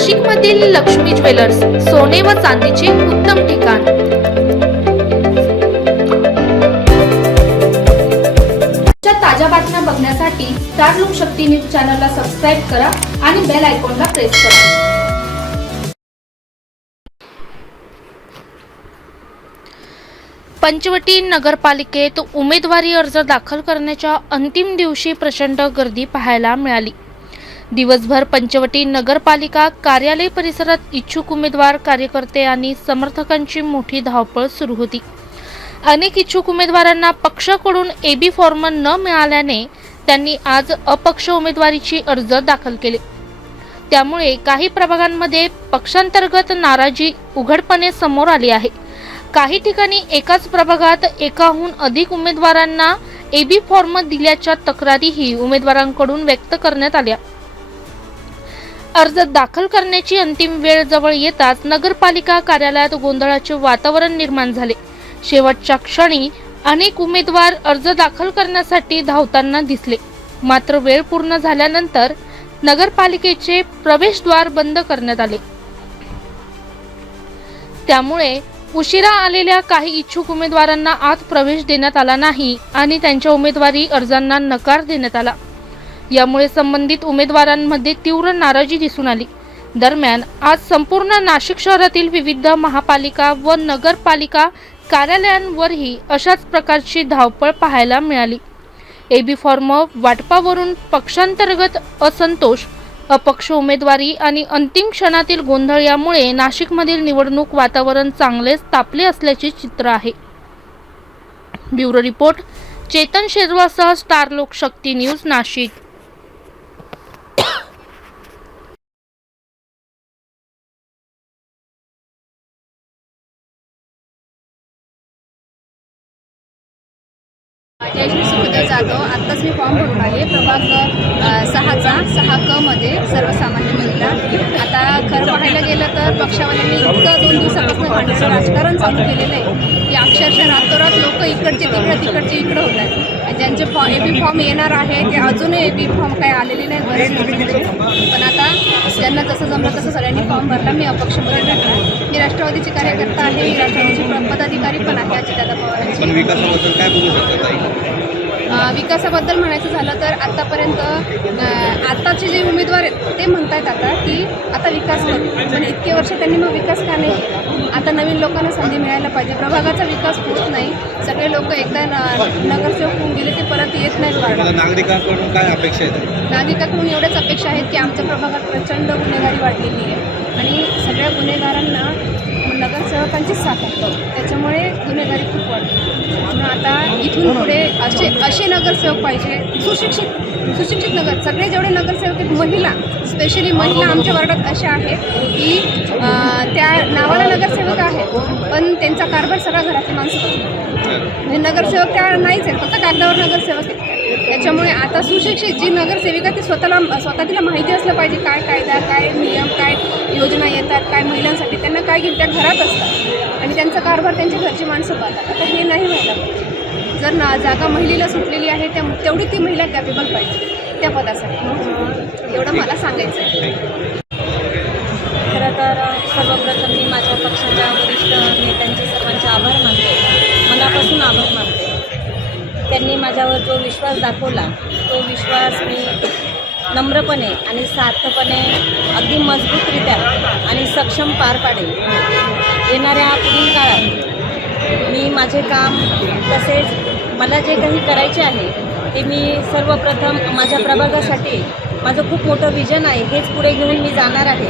नाशिकमधील लक्ष्मी ज्वेलर्स सोने व चांदीचे उत्तम ठिकाण. ताज्या बातम्या बघण्यासाठी स्टार लोक शक्ती न्यूज चॅनलला सबस्क्राईब करा आणि बेल आयकॉनला प्रेस करा. पंचवटी नगरपालिकेत उमेदवारी अर्ज दाखल करण्याच्या अंतिम दिवशी प्रचंड गर्दी पाहायला मिळाली. दिवसभर पंचवटी नगरपालिका कार्यालय परिसरात इच्छुक उमेदवार कार्यकर्ते आणि समर्थकांची मोठी धावपळ सुरू होती. अनेक इच्छुक उमेदवारांना पक्षाकडून एबी फॉर्म न मिळाल्याने त्यांनी आज अपक्ष उमेदवारीची अर्ज दाखल केले. त्यामुळे काही प्रभागांमध्ये पक्षांतर्गत नाराजी उघडपणे समोर आली आहे. काही ठिकाणी एकाच प्रभागात एकाहून अधिक उमेदवारांना एबी फॉर्म दिल्याच्या तक्रारीही उमेदवारांकडून व्यक्त करण्यात आल्या. अर्ज दाखल करण्याची अंतिम वेळ जवळ येताच नगरपालिका कार्यालयात गोंधळाचे वातावरण निर्माण झाले. शेवटच्या क्षणी अनेक उमेदवार अर्ज दाखल करण्यासाठी धावताना दिसले. मात्र वेळ पूर्ण झाल्यानंतर नगरपालिकेचे प्रवेशद्वार बंद करण्यात आले. त्यामुळे उशिरा आलेल्या काही इच्छुक उमेदवारांना आत प्रवेश देण्यात आला नाही आणि त्यांच्या उमेदवारी अर्जांना नकार देण्यात आला. यामुळे संबंधित उमेदवारांमध्ये तीव्र नाराजी दिसून आली. दरम्यान आज संपूर्ण नाशिक शहरातील विविध महापालिका व नगरपालिका कार्यालयांवरही अशाच प्रकारची धावपळ पाहायला मिळाली. एबी फॉर्म वाटपावरून पक्षांतर्गत असंतोष अपक्ष उमेदवारी आणि अंतिम क्षणातील गोंधळ यामुळे नाशिकमधील निवडणूक वातावरण चांगलेच तापले असल्याचे चित्र आहे. ब्युरो रिपोर्ट चेतन शेजवासह स्टार लोकशक्ती न्यूज नाशिक जयश्री सुखदेव जाधव आत्ताच मी आले प्रभाग सहाचा सहा क मध्ये सर्वसामान्य महिला. आता खरं पाहायला गेलं तर पक्षावाल्यांनी इतकं दोन दिवसापासून भांडणाचं राजकारण चालू केलेलं आहे की अक्षरशः रातोरात लोक इकडचे तिकडे तिकडचे इकडं होत आहेत. आणि ज्यांचे फॉ ए बी फॉर्म येणार आहे ते अजूनही ए बी फॉर्म काय आलेले नाही बरेच पण आता ज्यांना जसं जमलं तसं सगळ्यांनी फॉर्म भरला मी अपक्ष म्हणून टाकला. मी राष्ट्रवादीची कार्यकर्ता आहे मी राष्ट्रवादीची पदाधिकारी पण आहे अजितदादा पवारांची. विकासाबद्दल काय बोलू विकासाबद्दल म्हणायचं झालं तर आतापर्यंत अ, आताचे जे उमेदवार आहेत ते म्हणतायत आता की आता विकास करू. पण इतके वर्ष त्यांनी मग विकास का नाही केला? आता नवीन लोकांना संधी मिळायला पाहिजे. प्रभागाचा विकास होत नाही. सगळे लोक एकदा नगरसेवक होऊन गेले ते परत येत नाहीत नागरिकांकडून काय अपेक्षा आहेत? नागरिकाकडून एवढ्याच अपेक्षा आहेत की आमच्या प्रभागात प्रचंड गुन्हेगारी वाढलेली आहे. आणि सगळ्या गुन्हेगारांना नगरसेवकांचीच साथ आहे त्याच्यामुळे गुन्हेगारी खूप वाढते. म्हणून आता इथून पुढे असे असे नगरसेवक पाहिजे. सुशिक्षित सुशिक्षित नगर सगळे जेवढे नगरसेवक आहेत महिला स्पेशली महिला आमच्या वार्डात अशा आहेत की त्या नावाला नगरसेवक आहेत पण त्यांचा कारभार सगळा घरातल्या माणसं म्हणजे नगरसेवक त्या नाहीच आहेत फक्त कागदावर नगरसेवक आहेत. त्याच्यामुळे आता सुशिक्षित जी नगरसेविका ती स्वतःला स्वतः तिला माहिती असलं पाहिजे काय कायदा काय नियम काय योजना येतात काय महिलांसाठी त्यांना काय घेईल त्या घरात असतात. आणि त्यांचा कारभार त्यांच्या घरची माणसं पाहतात. आता हे नाही व्हायला पाहिजे. जर ना जागा महिलेला सुटलेली आहे त्या तेवढी ती महिला कॅपेबल पाहिजे त्या पदासाठी. एवढं मला सांगायचं आहे खरं तर सर्वप्रथम मी माझ्या पक्षाच्या वरिष्ठ नेत्यांचे सर्वांचे आभार मानते. मनापासून आभार मानते. त्यांनी माझ्यावर जो विश्वास दाखवला तो विश्वास मी नम्रपणे आणि सार्थपणे अगदी मजबूतरित्या आणि सक्षम पार पाडेल येणाऱ्या पुढील काळात मी माझे काम तसेच मला जे काही करायचे आहे ते मी सर्वप्रथम माझ्या प्रभागासाठी माझं खूप मोठं विजन आहे हेच पुढे घेऊन मी जाणार आहे.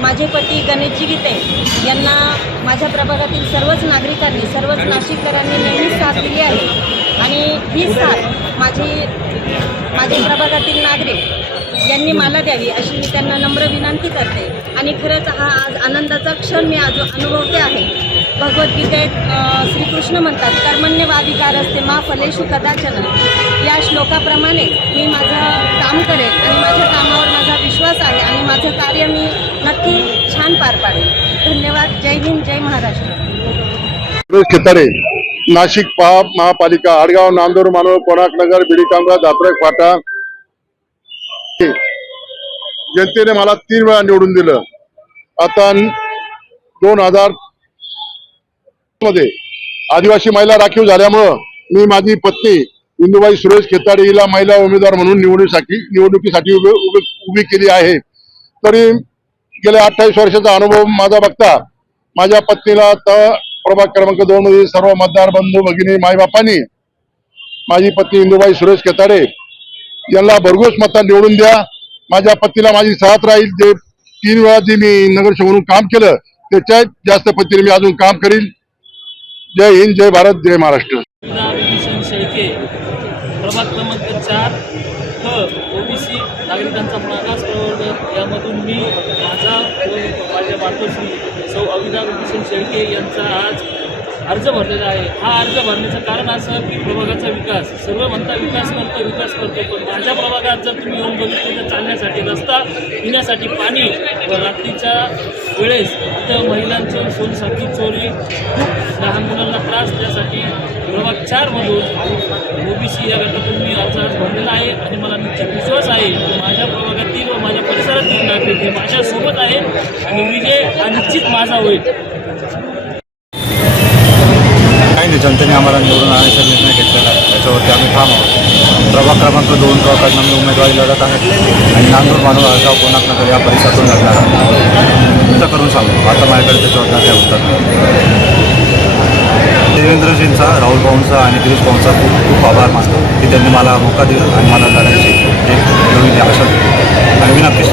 माझे पती गणेशजी गीते यांना माझ्या प्रभागातील सर्वच नागरिकांनी सर्वच नाशिककरांनी नेहमीच साथ दिली आहे. आणि ही साथ माझी माझे प्रभागातील नागरिक यांनी मला द्यावी अशी मी त्यांना नम्र विनंती करते. आणि खरंच हा आज आनंदाचा क्षण मी आज अनुभवते आहे. भगवद्गीतेत श्रीकृष्ण म्हणतात कर्मण्यवाधिकार असते मा फलेशु कदाचन. या श्लोकाप्रमाणे मी माझं काम करेन आणि माझ्या कामावर माझा विश्वास आहे आणि माझं कार्य मी नक्की छान पार पाडेल धन्यवाद. जय हिंद जय महाराष्ट्र. नाशिक पहा महापालिका आडगाव नांदूर मानव कोणाक नगर दात्रक फाटा जनतेने मला तीन वेळा निवडून दिलं. आता दोन हजारमध्ये आदिवासी महिला राखीव झाल्यामुळं मी माझी पत्नी इंदुबाई सुरेश खेताडे हिला महिला उमेदवार म्हणून निवडणुकीसाठी निवडणुकीसाठी उभे उभी केली आहे. तरी गेल्या अठ्ठावीस वर्षाचा अनुभव माझा बघता माझ्या पत्नीला आता प्रभाग क्रमांक दोन मध्ये सर्व मतदार बंधू भगिनी माईबापांनी माझी पत्नी इंदुबाई सुरेश केताडे यांना भरघोस मतात निवडून द्या. माझ्या पत्नीला माझी साथ राहील. जे तीन वेळा जे मी नगरसेवक म्हणून काम केलं त्याच्या जास्त पत्नीने मी अजून काम करील जय हिंद जय भारत जय महाराष्ट्र. प्रभाग क्रमांक चार ओबीसी नागरिकांचा मागास प्रवर्ग यामधून मी माझा माझ्या मातोश्री सौ अविनाभ भूषण शेळके यांचा आज अर्ज भरलेला आहे. हा अर्ज भरण्याचं कारण असं की प्रभागाचा विकास सर्व म्हणता विकास करतो विकास करतो पण माझ्या प्रभागात जर तुम्ही येऊन बघितले तर चालण्यासाठी रस्ता पिण्यासाठी पाणी व रात्रीच्या वेळेस तर महिलांचं सोनसाठी चोरी खूप लहान मुलांना त्रास त्यासाठी प्रभाग चारमधून ओबीसी या गटातून मी अर्ज आज भरलेला आहे आणि मला निश्चित विश्वास आहे की माझ्या प्रभागातील व माझ्या परिसरातील नागरिक हे माझ्यासोबत आहेत आणि विजय हा निश्चित माझा होईल. जनतेने आम्हाला निवडून आणायचा निर्णय घेतलेला आहे. त्याच्यावरती आम्ही ठाम आहोत. प्रभाग क्रमांक दोन प्रभागात आम्ही उमेदवारी लढत आहे आणि नांदूर मानव आळगाव कोणाकडे या परिसरातून लढणार आहे करून सांगतो आता माझ्याकडे त्याच्यावर काय उत्तर देवेंद्रजींचा राहुल भाऊंचा आणि गिरीश भाऊंचा खूप खूप आभार मानतो की त्यांनी मला मोका दिला आणि मला लढायची एक नवीन आशा दिली. आणि मी नक्कीच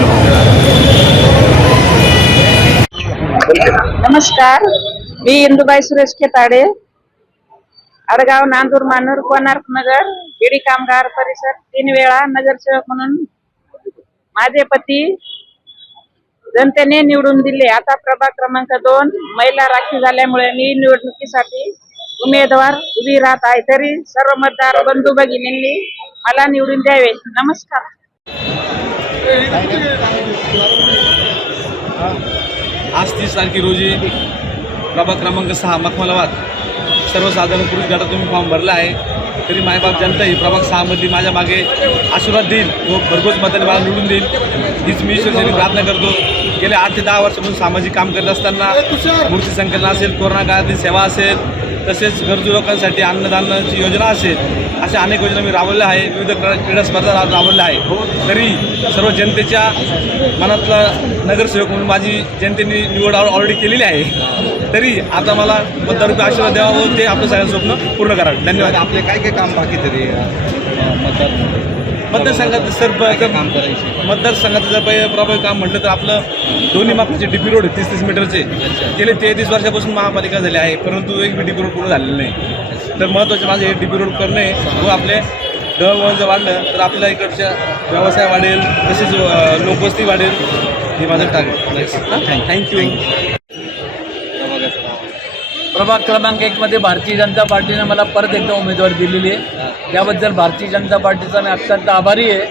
नमस्कार. मी इंदुबाई सुरेश खेताडे. आडगाव नांदूर मानूर कोणार्क नगर बीडी कामगार परिसर तीन वेळा नगरसेवक म्हणून माझे पती जनतेने निवडून दिले. आता प्रभाग क्रमांक दोन महिला राखी झाल्यामुळे मी निवडणुकीसाठी उमेदवार उभी राहत आहे. तरी सर्व मतदार बंधू भगिनींनी मला निवडून द्यावे. नमस्कार. आज तीस तारखे रोजी प्रभाग क्रमांक सहा मखमलाबाद सर्वसाधारण पुरुष गटात तुम्ही फॉर्म भरला आहे. तरी मायबाप जनता ही प्रभाग सहामध्ये माझ्या मागे आशीर्वाद देईल व भरघोस मताने मला निवडून देईल हीच मी ईश्वरचरणी प्रार्थना करतो. गेल्या आठ ते दहा वर्षापासून सामाजिक काम करत असताना मूर्ती संकलन असेल कोरोना काळातील सेवा असेल तसेच गरजू लोकांसाठी अन्नदानाची योजना असेल अशा अनेक योजना मी राबवल्या आहे. विविध क्रीडा स्पर्धा राबवल्या आहे. हो, तरी सर्व जनतेच्या मनातला नगरसेवक म्हणून माझी जनतेने निवड ऑलरेडी केलेली आहे. तरी आता मला मतदार आशीर्वाद द्यावा व ते आपलं सगळ्यांचं स्वप्न पूर्ण करावे. धन्यवाद. आपले काय काय काम बाकी तरी मतदार मतदारसंघात सर काम करायचे? मतदारसंघाचं जर पहिले प्रभावी काम म्हटलं तर आपलं दोन्ही मापाचे डीपी रोड तीस तीस मीटरचे. गेले तेहतीस वर्षापासून महापालिका झाली आहे परंतु एक बी डीपी रोड पूर्ण झालेलं नाही. तर महत्त्वाचे माझे हे डीपी रोड करणे व आपले दळणवळण जर वाढलं तर आपल्या इकडच्या व्यवसाय वाढेल तसेच लोकवस्ती वाढेल हे माझं टार्गेट थँक्यू प्रभाग क्रमांक एकमध्ये भारतीय जनता पार्टीने मला परत एकदा उमेदवारी दिलेली आहे. त्याबद्दल भारतीय जनता पार्टीचा मी अत्यंत आभारी आहे.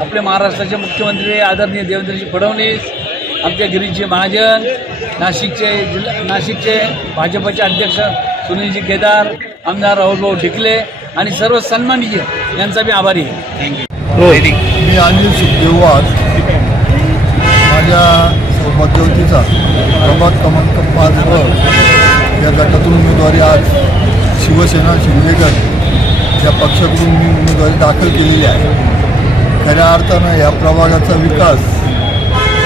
आपले महाराष्ट्राचे मुख्यमंत्री आदरणीय देवेंद्रजी फडणवीस आमचे गिरीशजी महाजन नाशिकचे जिल्हा नाशिकचे भाजपचे अध्यक्ष सुनीलजी केदार आमदार राहुलभाऊ ढिकले आणि सर्व सन्माननीय यांचा मी आभारी आहे. मी अनिल सुखदेव वाघ माझ्या मध्यवर्तीचा प्रभाग क्रमांक पाच या गटातून उमेदवारी आज शिवसेना शिवलेगड या पक्षाकडून मी उमेदवारी दाखल केलेली आहे. खऱ्या अर्थानं या प्रभागाचा विकास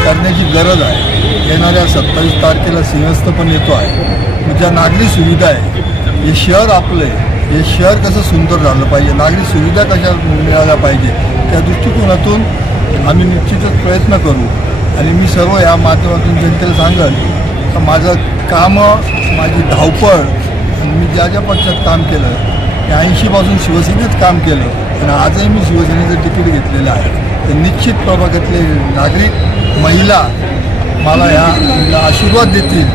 करण्याची गरज आहे. येणाऱ्या सत्तावीस तारखेला सिंहस्थ पण येतो आहे. ज्या नागरी सुविधा आहे हे शहर आपलं आहे. हे शहर कसं सुंदर झालं पाहिजे? नागरी सुविधा कशा मिळाल्या पाहिजे? त्या दृष्टिकोनातून आम्ही निश्चितच प्रयत्न करू. आणि मी सर्व या माध्यमातून जनतेला सांगेन का माझं कामं माझी धावपळ आणि मी ज्या ज्या पक्षात काम केलं त्या ऐंशीपासून शिवसेनेत काम केलं आणि आजही मी शिवसेनेचं तिकीट घेतलेलं आहे. तर निश्चित प्रभागातले नागरिक महिला मला या मला आशीर्वाद देतील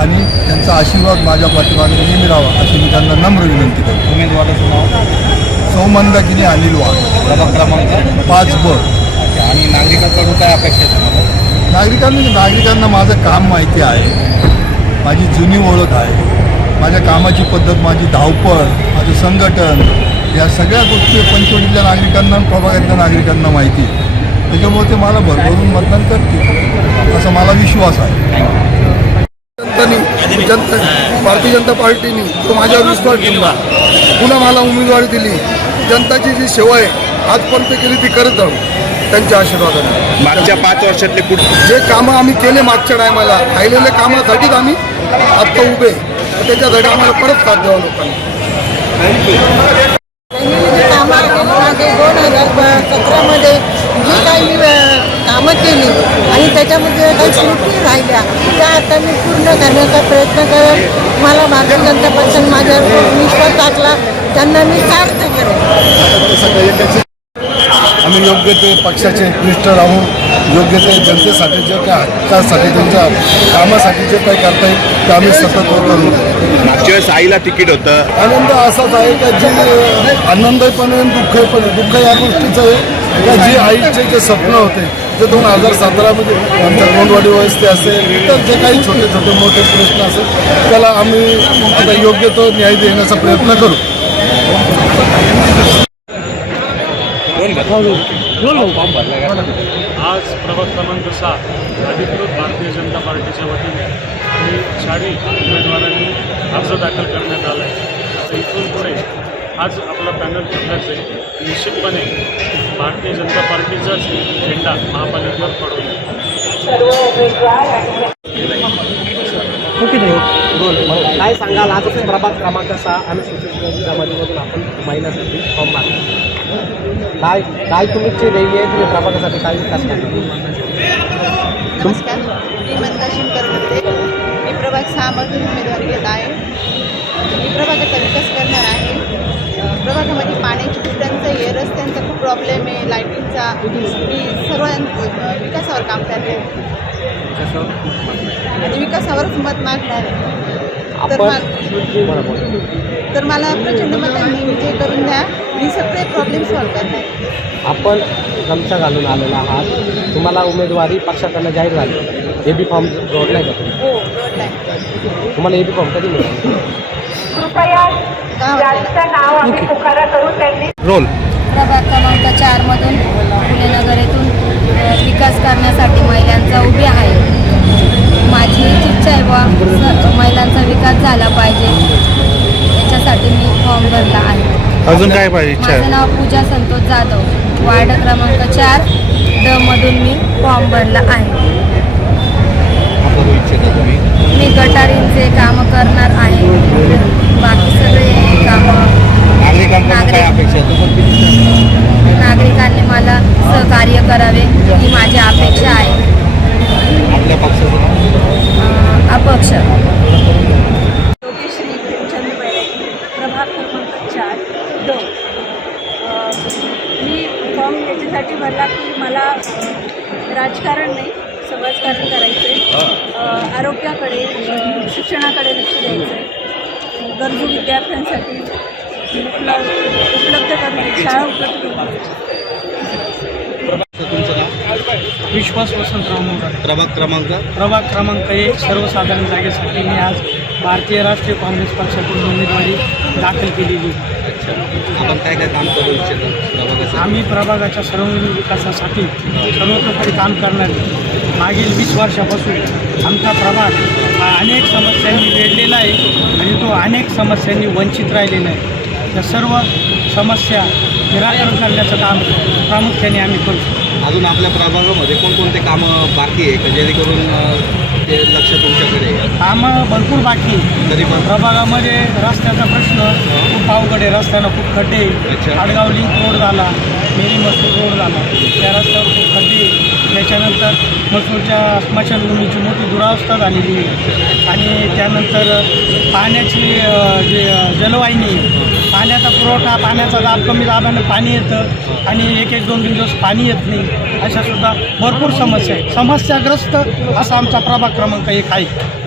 आणि त्यांचा आशीर्वाद माझ्या पाठीमागे नेहमी राहावा अशी मी त्यांना नम्र विनंती करतो. उमेदवाराचं नाव? सौमंदाकिनी अनिल वाघ. प्रभाग क्रमांक? पाच ब. आणि नागरिकांकडून काय अपेक्षा तुम्हाला? नागरिकांनी नागरिकांना माझं काम माहिती आहे. माझी जुनी ओळख आहे. माझ्या कामाची पद्धत माझी धावपळ माझं संघटन या सगळ्या गोष्टी पंचवटीतल्या नागरिकांना प्रभागातल्या नागरिकांना माहिती. आहे त्याच्यामुळे ते मला भरभरून मतदान करतील असा मला विश्वास आहे. जनतानी जनता भारतीय जनता पार्टीने तो माझ्यावर विश्वास ठेवला पुन्हा मला उमेदवारी दिली. जनताची जी सेवा आहे आजपर्यंत केली ती करत राहू त्यांच्या आशीर्वादाने. मागच्या पाच वर्षातले कुठ जे कामं आम्ही केले मागच्या टायमाला राहिलेल्या कामासाठीच आम्ही आत्ता उभे तर त्याच्यासाठी आम्हाला परत साथ द्यावा लोकांनी. दोन हजार सतरामध्ये जी काही मी कामं केली आणि त्याच्यामध्ये काही त्रुटी राहिल्या त्या आता मी पूर्ण करण्याचा प्रयत्न करेन. मला भारतीय जनता पक्षाने माझ्यावर विश्वास टाकला. त्यांना मी सार्थ करेन. आम्ही योग्य ते पक्षाचे निष्ठ राहून योग्य ते जनतेसाठी जे काही हक्कासाठी त्यांच्या कामासाठी जे काही करता येईल ते आम्ही सतत करू. मागच्या वेळेस आईला तिकीट होतं. आनंद असाच आहे का जे आनंद पण आहे दुःख पण आहे दुःख या गोष्टीचं आहे का जी आईचे जे स्वप्न होते जे दोन हजार सतरामध्ये आमच्या नोंदवाडी व्यवस्थे असेल तर जे काही छोटे छोटे मोठे प्रश्न असेल त्याला आम्ही आता योग्य तो न्याय देण्याचा प्रयत्न करू. आज प्रभाग क्रमांक सहा अधिकृत भारतीय जनता पार्टीच्या वतीने आणि चारही उमेदवारांनी अर्ज दाखल करण्यात आला आहे आता इथून पुढे आज आपला पॅनल फुटण्याचं आहे निश्चितपणे भारतीय जनता पार्टीचाच झेंडा महापालिकेवर पडवला काय सांगाल? आज प्रभाग क्रमांक सहा आणि सुशील समाजामधून आपण महिलांसाठी फॉर्म मारला काय काय तुमची ध्येय आहे तुम्ही प्रभागासाठी काय विकास नमस्कार. मी मंदा शिंकर बोलते. मी प्रभाग सहामधून उमेदवारी घेत आहे. मी प्रभागाचा विकास करणार आहे. प्रभागामध्ये पाण्याची खूप टंचाई आहे रस्त्यांचा खूप प्रॉब्लेम आहे लाईटिंगचा मी सर्व विकासावर काम करते. आणि विकासावरच मत मागणार आहे. तर मला प्रचंड मतांनी विजय करून द्या. मी सगळे प्रॉब्लेम सॉल्व्ह करणार आपण गमछा घालून आलेला आहात. तुम्हाला उमेदवारी पक्षाकडनं जाहीर झाली. ए बी फॉर्म जोडलाय का तुम्ही? हो. तुम्हाला ए बी फॉर्म कधी मिळाला? रोल. प्रभाग क्रमांक चारमधून पुणे नगर येथून अ, विकास करण्यासाठी महिलांचा उभी आहे. माझी हीच इच्छा आहे बा महिलांचा विकास झाला पाहिजे. याच्यासाठी मी फॉर्म भरला आहे. अजून काय पाहिजे? माझं नाव पूजा संतोष जाधव. वार्ड क्रमांक चार. ड मधून मी फॉर्म भरला आहे मी गटारींचे कामं करणार आहे बाकी सगळे कामं नागरिक नागरिकांनी मला सहकार्य करावे ही माझी अपेक्षा आहे आपल्या पक्षाचं अं, अपक्ष योगेश्री प्रेमचंद बैरागी प्रभाग क्रमांक चार ड अ, मी फॉर्म याच्यासाठी भरला की मला अ, राजकारण नाही समाजकारण करायचं आहे आरोग्याकडे शिक्षणाकडे लक्ष द्यायचं आहे गरजू विद्यार्थ्यांसाठी उपलब्ध उपलब्ध करून द्यायची, शाळा उपलब्ध करून विश्वास वसंतराव मोराळे प्रभाग क्रमांक? प्रभाग क्रमांक एक सर्वसाधारण जागेसाठी मी आज भारतीय राष्ट्रीय काँग्रेस पक्षाकडून उमेदवारी दाखल केलेली आपण काय काय काम करू इच्छितो प्रभागाचं आम्ही प्रभागाच्या सर्वांगीण विकासासाठी सर्वतोपरी काम करणार. मागील वीस वर्षापासून आमचा प्रभाग हा अनेक समस्यांनी वेढलेला आहे आणि तो अनेक समस्यांनी वंचित राहिलेला आहे. त्या सर्व समस्या निराकरण करण्याचं काम प्रामुख्याने आम्ही करतो अजून आपल्या प्रभागामध्ये कोणकोणते कामं बाकी आहे जेणेकरून ते लक्ष तुमच्याकडे? कामं भरपूर बाकी. तरी पण प्रभागामध्ये रस्त्याचा प्रश्न खूप अवघड आहे रस्त्याला खूप खड्डे. आडगाव लिंक रोड झाला मेरी मसूर रोड झाला त्या रस्त्यावर खूप खड्डे. त्याच्यानंतर मसूरच्या स्मशानभूमीची मोठी दुरावस्था झालेली आहे आणि त्यानंतर पाण्याची जे जलवाहिनी. पाण्याचा पुरवठा पाण्याचा दाब कमी दाबानं पाणी येतं आणि एक एक दोन दोन दिवस पाणी येत नाही अशा सुद्धा भरपूर समस्या आहेत. समस्याग्रस्त असा आमचा प्रभाग क्रमांक एक आहे.